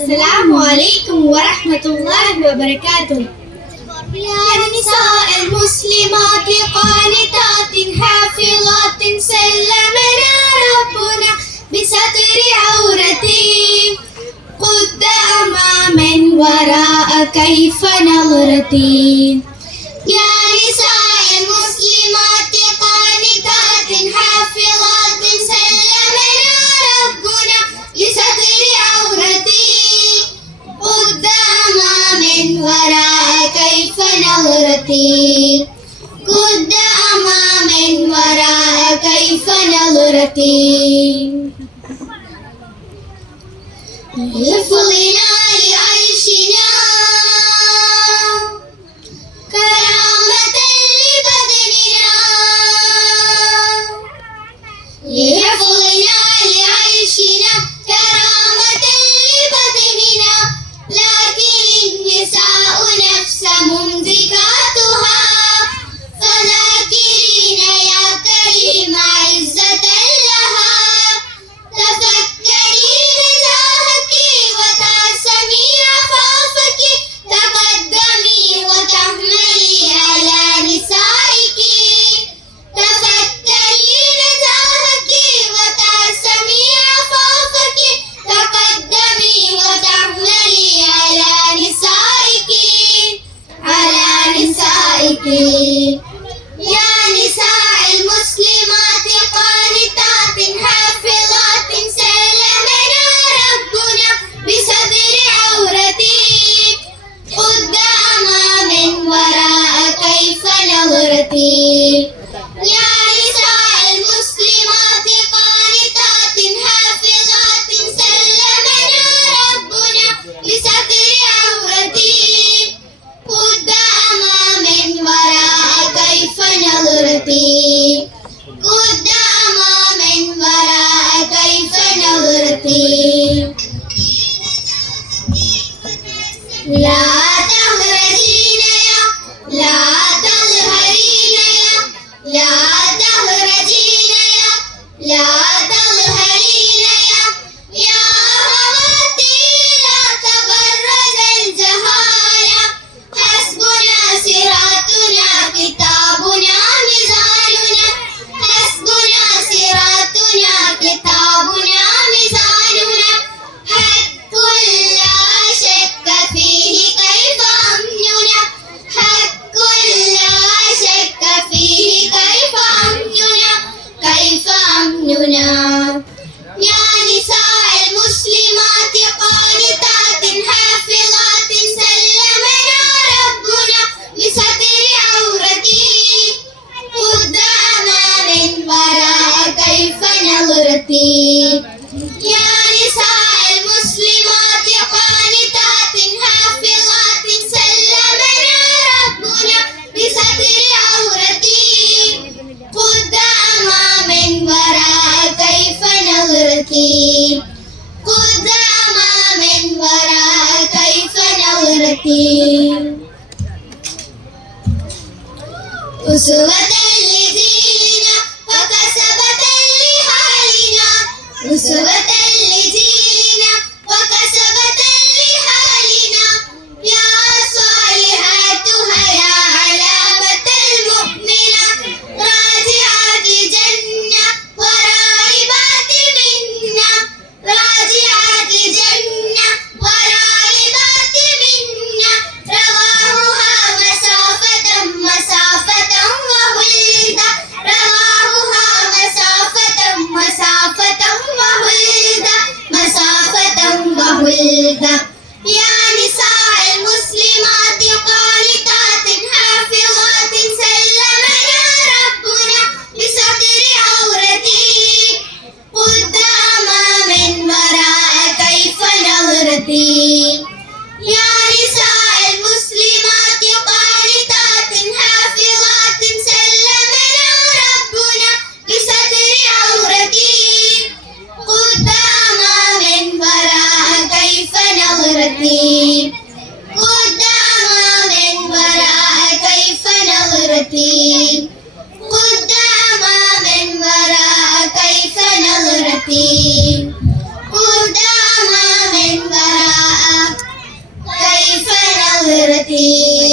السلام عليكم ورحمة الله وبركاته. يا نساء المسلمات قانتات حافظات سلمنا ربنا بستر عورتي قدام من وراء كيف نظرتي. يا نساء المسلمات قانتات حافظات سلمنا ربنا بستر عورتي قدام من وراء كيف نظرتي قدام من وراء كيف نظرتي. لفظنا لعيشنا كرامة لبدننا لحفظنا لعيشنا كرامة لبدننا لكن النساء نفس ممسكاتها فذاكرين يا كريم عزة لها تفكري نزاهك وتعسمي عفافك تقدمي وتحملي على نسائك تفكري نزاهك وتعسمي عفافك تقدمي وتحملي على نسائك يا نساء المسلمات قانتات حافظات سلمنا ربنا بصدر عورتي قدام من وراء كيف نظرتي. يا نساء المسلمات قانتات حافظات سلمنا ربنا بستر عورتي قدام من وراء كيف نظرتي قدام من وراء كيف نظرتي. لا تهرجين لا تظهرين لا تهرجين لا تظهرين يا أخواتي لا تبرز الجهالة حسبنا صراطنا كتابنا ميزاننا حسبنا صراطنا كتابنا ميزاننا حق لا شك فيه كيف أمننا حق لا شك فيه كيف أمننا. يا نساء المسلمات قانتات حافظات سلمنا ربنا بستر عورتي قدام من وراء كيف نظرتي. يا نساء المسلمات قانتات حافظات سلمنا ربنا بستر عورتي قدام من وراء كيف نظرتي قدام من وراء كيف نظرتي. أسوة لديننا وكسبة لحالنا أسوة لديننا وكسبة لحالنا يا صالحاتها يا علامة المؤمنة راجعات جنة وراعبات منا راجعات جنة وراعبات منا رواهها مسافة وولدة رواهها مسافة وولدة. يا نساء المسلمات قانتات حافظات سلمنا ربنا بستر عورتي قدام من وراء كيف نظرتي. يا نساء المسلمات قانتات حافظات سلمنا ربنا بستر عورتي قدام من وراء كيف نظرتي قدام من وراء كيف نظرتي قدام من وراء كيف نظرتي قدام من وراء أختي